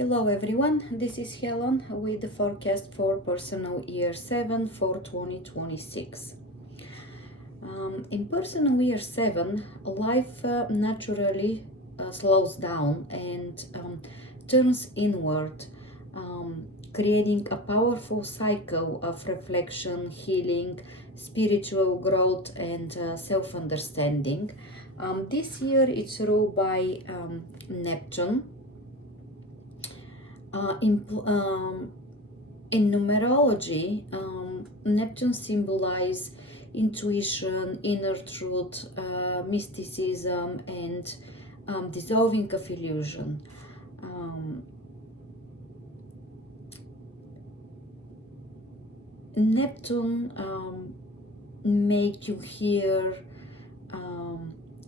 Hello everyone, this is Helen with the forecast for personal year 7 for 2026. In personal year 7, life naturally slows down and turns inward, creating a powerful cycle of reflection, healing, spiritual growth, and self understanding. This year it's ruled by Neptune. Uh, in, um, in numerology, Neptune symbolizes intuition, inner truth, mysticism, and dissolving of illusion. Um, Neptune make you hear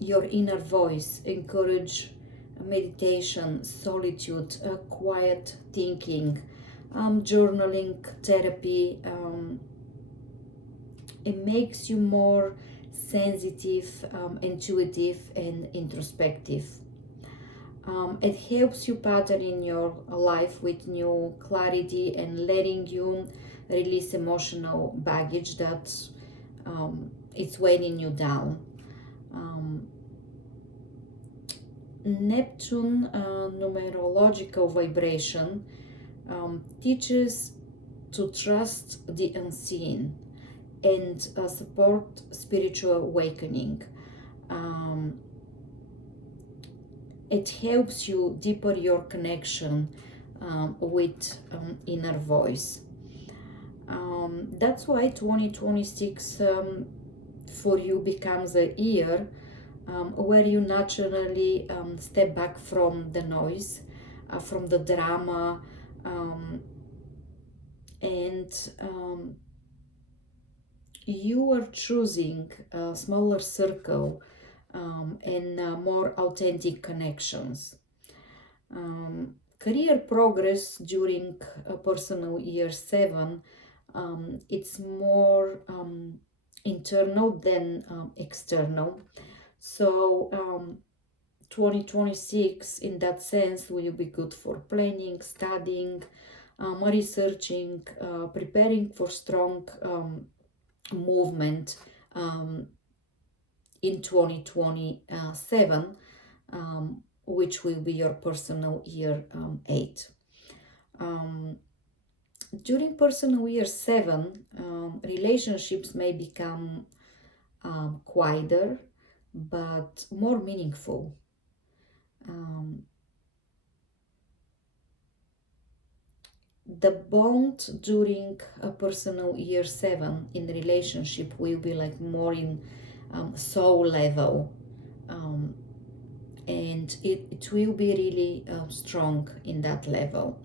your inner voice, encourage meditation, solitude, quiet thinking, journaling, therapy. It makes you more sensitive, intuitive, and introspective. It helps you pattern in your life with new clarity and letting you release emotional baggage that it's weighing you down. Um, Neptune numerological vibration teaches to trust the unseen and support spiritual awakening. Um, it helps you deeper your connection with inner voice. That's why 2026 for you becomes a year where you naturally step back from the noise, from the drama, and you are choosing a smaller circle and more authentic connections. Career progress during personal year 7, it's more internal than external. So 2026 in that sense will be good for planning, studying, researching, preparing for strong movement in 2027, which will be your personal year 8. During personal year 7, relationships may become quieter but more meaningful. The bond during a personal year 7 in relationship will be like more in soul level, and it will be really strong in that level.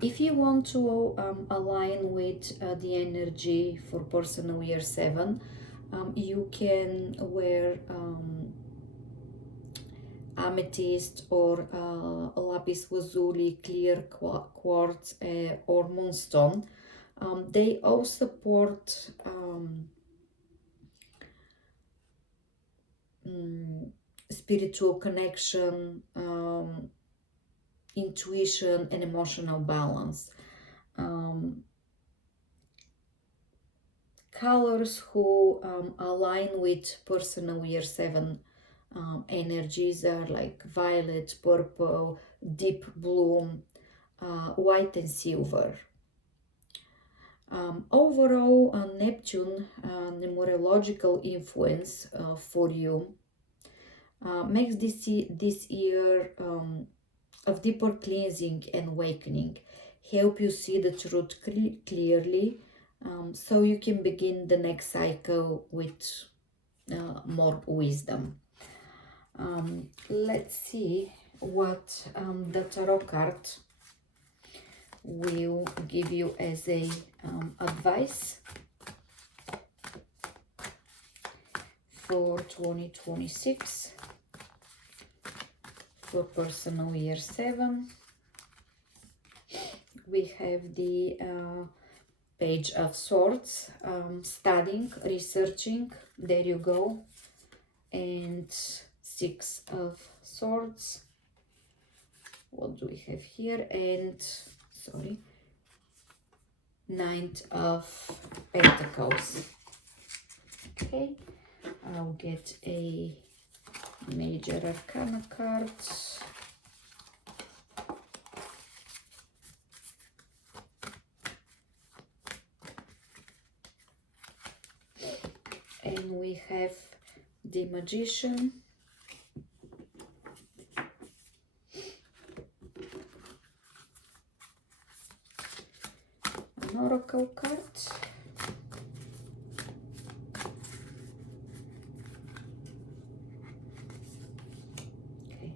If you want to align with the energy for personal year 7, you can wear amethyst or lapis lazuli, clear quartz, or moonstone. They all support spiritual connection, intuition, and emotional balance. Colors who align with personal year 7 energies are like violet, purple, deep blue, white, and silver. Overall, Neptune numerological influence for you makes this year of deeper cleansing and awakening, help you see the truth clearly, so you can begin the next cycle with more wisdom. Let's see what the tarot card will give you as a advice for 2026 for personal year 7. We have the Page of Swords, studying, researching, there you go, and Six of Swords, what do we have here? And sorry, Nine of Pentacles. Okay, I'll get a Major Arcana card. And we have the Magician. An Oracle card. Okay.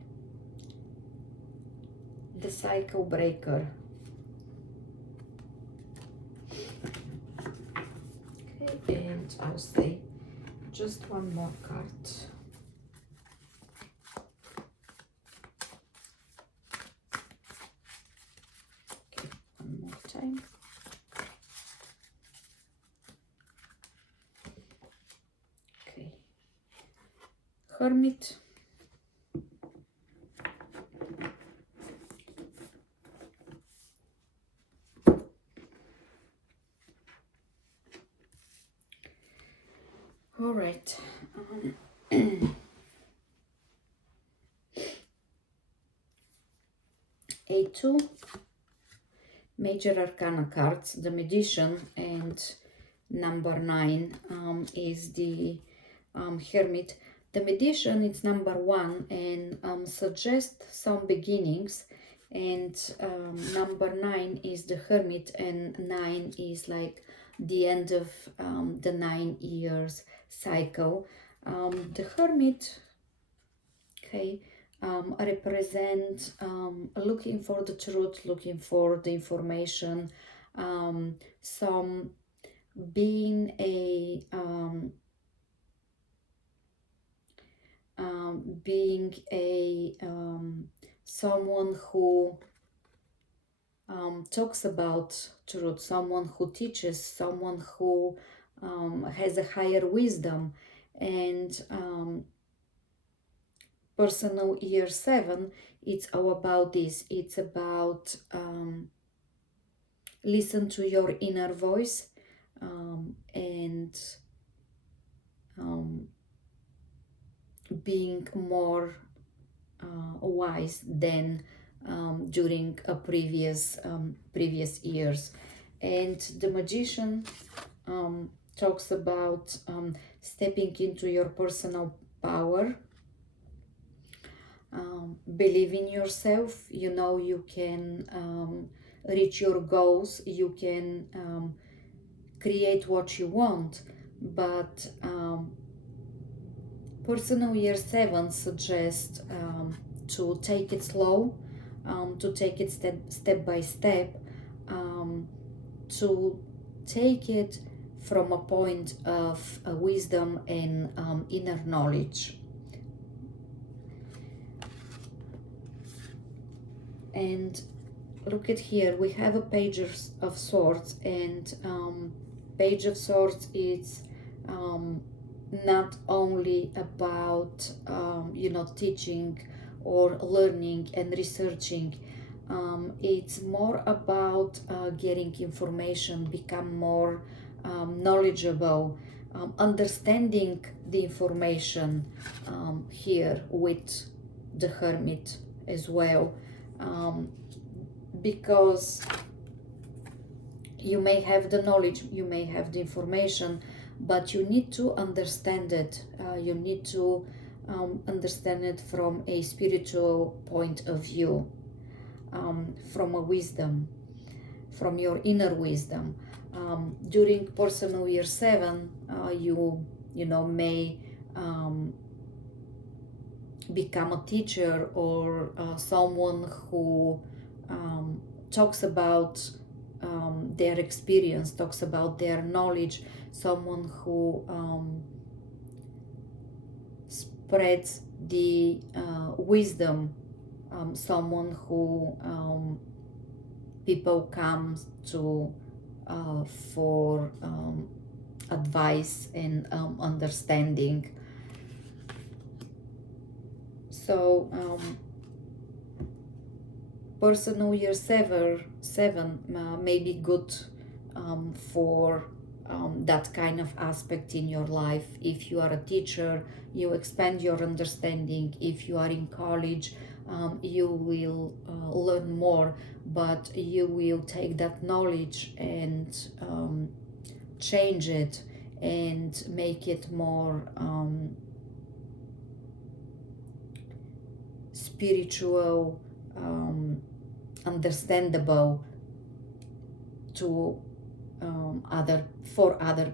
The Cycle Breaker. Okay, and I'll say just one more card. Okay, one more time. Okay, Hermit. All right. A2 Major Arcana cards, the Magician, and number 9 is the Hermit. The Magician is number 1 and suggests some beginnings, and number 9 is the Hermit, and 9 is like the end of the 9 years cycle. The Hermit, okay, represent looking for the truth, looking for the information, some being a someone who talks about truth, someone who teaches, someone who has a higher wisdom. And personal year 7, it's all about this. It's about listen to your inner voice and being more wise than during a previous years. And the Magician talks about stepping into your personal power. Believe in yourself. You know you can reach your goals. You can create what you want. But personal year 7 suggests to take it slow, to take it step by step, to take it from a point of wisdom and inner knowledge. And look at here, we have a Page of Swords, and Page of Swords is not only about teaching or learning and researching. It's more about getting information, become more knowledgeable, understanding the information here with the Hermit as well. Because you may have the knowledge, you may have the information, but you need to understand it. You need to understand it from a spiritual point of view, from a wisdom, from your inner wisdom. During personal year 7, you may become a teacher or someone who talks about their experience, talks about their knowledge, someone who spreads the wisdom, someone who people come to for advice and understanding. So Personal year seven may be good for that kind of aspect in your life. If you are a teacher, you expand your understanding. If you are in college, you will learn more, but you will take that knowledge and change it and make it more spiritual, understandable to other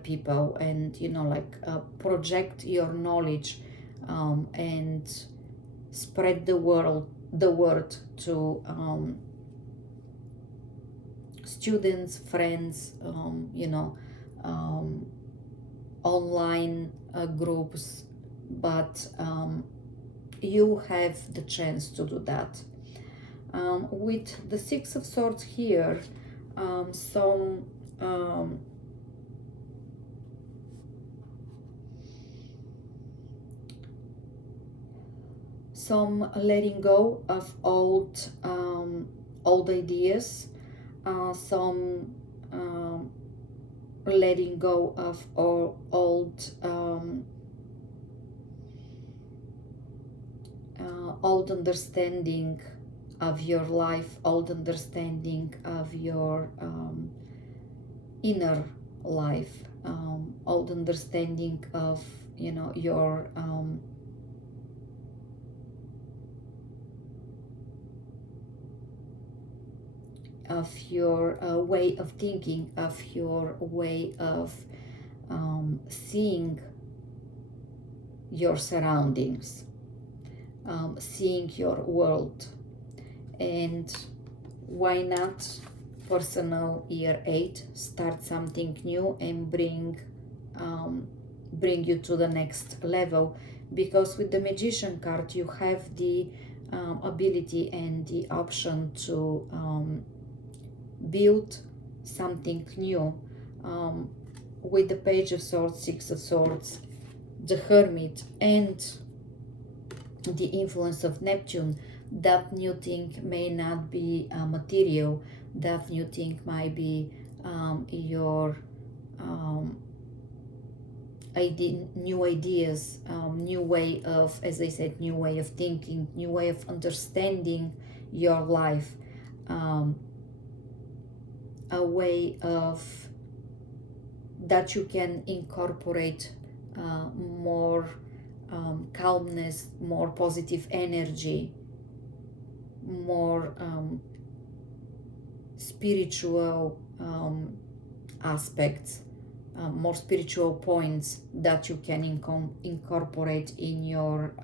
people, and like project your knowledge and spread the word to students, friends, online groups, but you have the chance to do that. With the Six of Swords here, some letting go of old ideas, some letting go of old understanding of your life, old understanding of your inner life, old understanding of your way of thinking, of your way of seeing your surroundings, seeing your world. And why not personal year 8, start something new and bring you to the next level, because with the Magician card you have the ability and the option to build something new. With the Page of Swords, Six of Swords, the Hermit, and the influence of Neptune, that new thing may not be material. That new thing might be your new ideas, new way of, as I said, new way of thinking, new way of understanding your life, a way of that you can incorporate more calmness, more positive energy, more spiritual aspects, more spiritual points that you can incorporate in your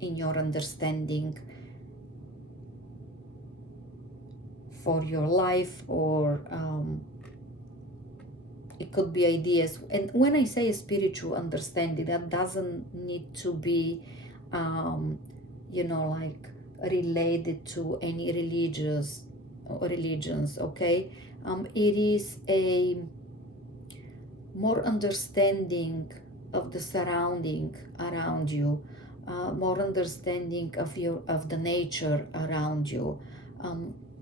understanding for your life, or it could be ideas. And when I say spiritual understanding, that doesn't need to be like related to any religions, okay? It is a more understanding of the surrounding around you, more understanding of the nature around you.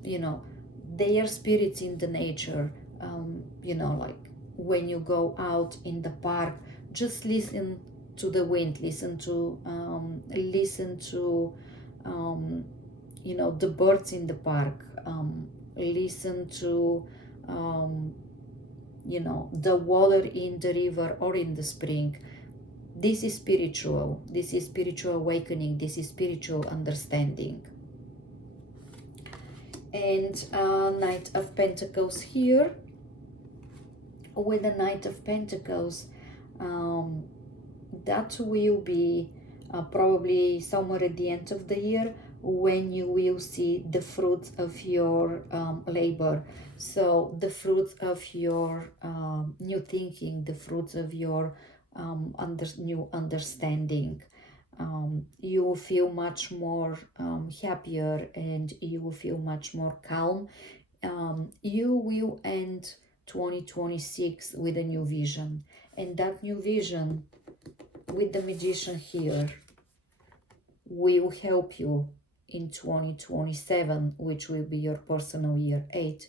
They are spirits in the nature. Like when you go out in the park, just listen to the wind, listen to the birds in the park, listen to the water in the river or in the spring. This is spiritual. This is spiritual awakening. This is spiritual understanding. And Knight of Pentacles here. With the Knight of Pentacles, that will be probably somewhere at the end of the year, when you will see the fruits of your labor. So the fruits of your new thinking, the fruits of your new understanding. You will feel much more happier, and you will feel much more calm. You will end 2026 with a new vision, and that new vision with the Magician here will help you in 2027, which will be your personal year 8,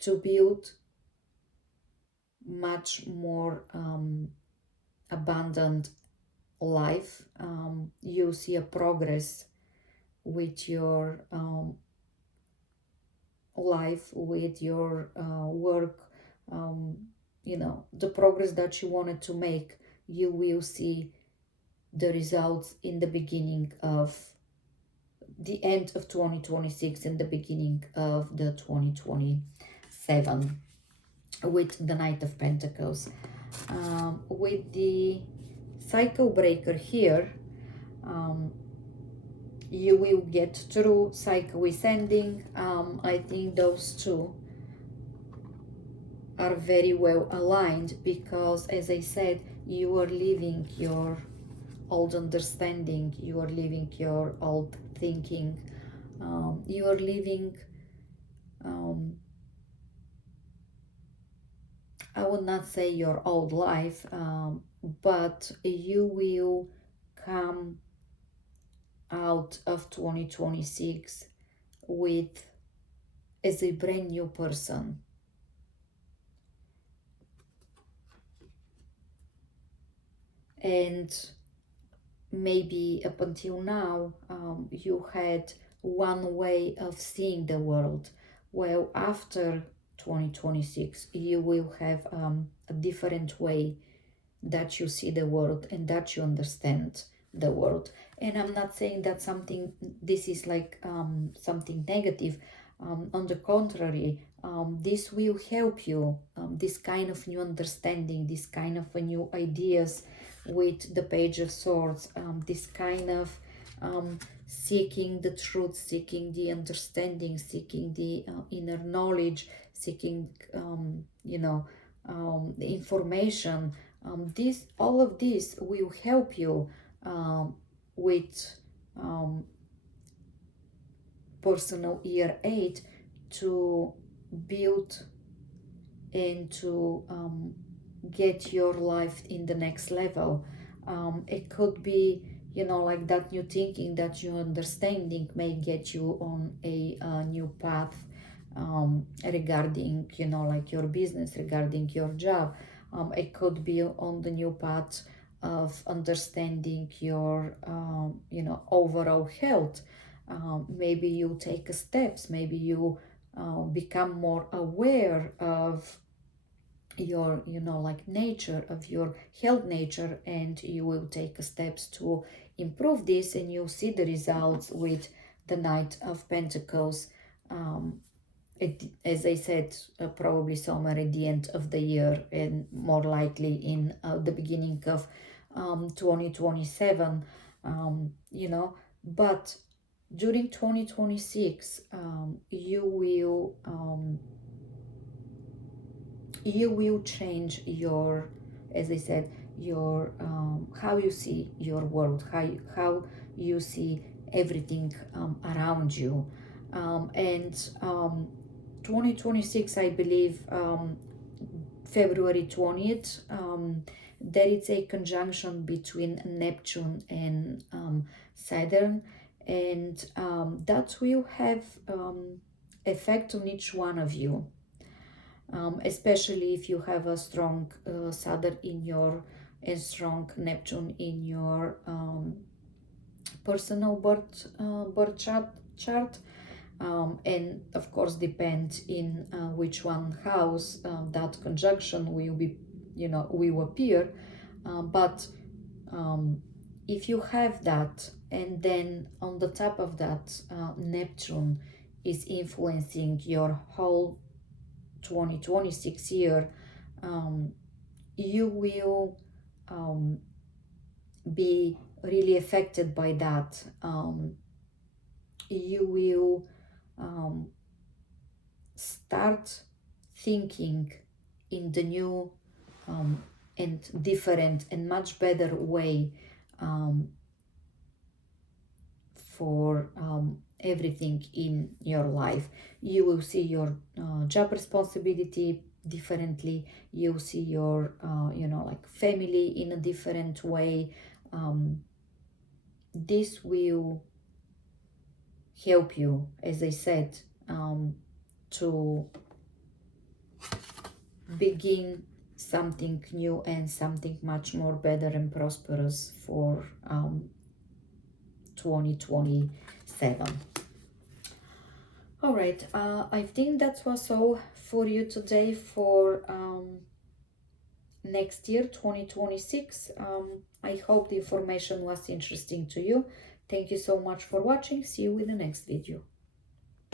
to build much more abundant life. You see a progress with your life, with your work, the progress that you wanted to make. You will see the results in the beginning of the end of 2026 and the beginning of the 2027 with the Knight of Pentacles. With the cycle breaker here, you will get through. Cycle is ending. I think those two are very well aligned because, as I said, you are leaving your old understanding, you are leaving your old thinking, you are leaving, I would not say your old life, but you will come out of 2026 with as a brand new person. And maybe up until now, you had one way of seeing the world. Well, after 2026, you will have a different way that you see the world and that you understand the world. And I'm not saying that this is like something negative. On the contrary, this will help you, this kind of new understanding, this kind of new ideas with the Page of Swords, this kind of seeking the truth, seeking the understanding, seeking the inner knowledge, seeking, the information. All of this will help you with personal year 8 to build and to get your life in the next level. It could be, like that new thinking, that new understanding may get you on a new path regarding, like your business, regarding your job. It could be on the new path of understanding your, overall health. Maybe you take steps, maybe you become more aware of your like nature, of your health nature, and you will take steps to improve this, and you'll see the results with the Knight of Pentacles. As I said, probably somewhere at the end of the year, and more likely in the beginning of 2027. But during 2026, you will change your, as I said, your how you see your world, how you see everything around you. And 2026, I believe, February 20th, there is a conjunction between Neptune and Saturn, and that will have effect on each one of you. Especially if you have a strong Saturn in your and strong Neptune in your personal birth chart. And of course depends in which one house that conjunction will be, will appear. But if you have that, and then on the top of that, Neptune is influencing your whole 2026 year, you will be really affected by that. You will start thinking in the new and different and much better way for everything in your life. You will see your job responsibility differently. You see your like family in a different way. This will help you, as I said, to begin something new and something much more better and prosperous for 2027. All right, I think that was all for you today for next year, 2026. I hope the information was interesting to you. Thank you so much for watching. See you in the next video.